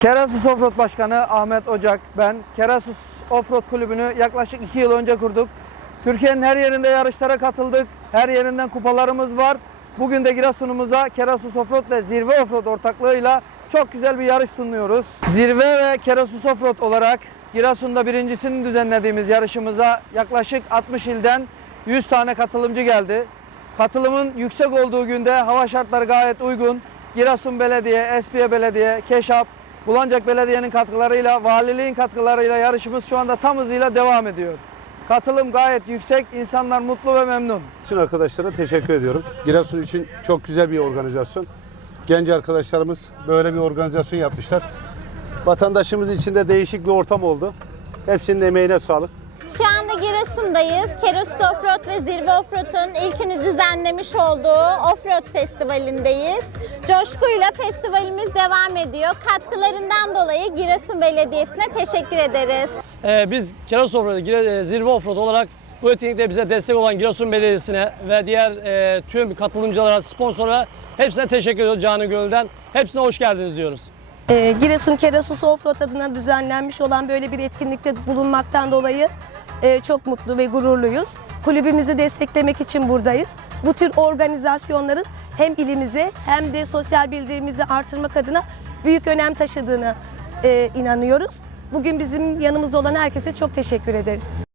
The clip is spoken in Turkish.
Kerasus Offroad Başkanı Ahmet Ocak ben. Kerasus Offroad Kulübü'nü yaklaşık 2 yıl önce kurduk. Türkiye'nin her yerinde yarışlara katıldık. Her yerinden kupalarımız var. Bugün de Giresun'umuza Kerasus Offroad ve Zirve Offroad ortaklığıyla çok güzel bir yarış sunuyoruz. Zirve ve Kerasus Offroad olarak Giresun'da birincisini düzenlediğimiz yarışımıza yaklaşık 60 ilden 100 tane katılımcı geldi. Katılımın yüksek olduğu günde hava şartları gayet uygun. Giresun Belediye, Espiye Belediye, Keşap, Bulancak Belediye'nin katkılarıyla, valiliğin katkılarıyla yarışımız şu anda tam hızıyla devam ediyor. Katılım gayet yüksek, insanlar mutlu ve memnun. Bütün arkadaşlara teşekkür ediyorum. Giresun için çok güzel bir organizasyon. Genç arkadaşlarımız böyle bir organizasyon yapmışlar. Vatandaşımız için de değişik bir ortam oldu. Hepsinin emeğine sağlık. Anda Giresun'dayız. Kerasus Offroad ve Zirve Offroad'un ilkini düzenlemiş olduğu Offroad Festivali'ndeyiz. Coşkuyla festivalimiz devam ediyor. Katkılarından dolayı Giresun Belediyesi'ne teşekkür ederiz. Ee, biz Keros Offroad, e, Zirve Offroad olarak bu etkinlikte bize destek olan Giresun Belediyesi'ne ve diğer e, tüm katılımcılara, sponsorlara hepsine teşekkür ediyoruz canı gönülden. Hepsine hoş geldiniz diyoruz. Ee, Giresun Kerasus Offroad adına düzenlenmiş olan böyle bir etkinlikte bulunmaktan dolayı e, çok mutlu ve gururluyuz. Kulübümüzü desteklemek için buradayız. Bu tür organizasyonların hem ilimize hem de sosyal bildirimizi artırmak adına büyük önem taşıdığını e, inanıyoruz. Bugün bizim yanımızda olan herkese çok teşekkür ederiz.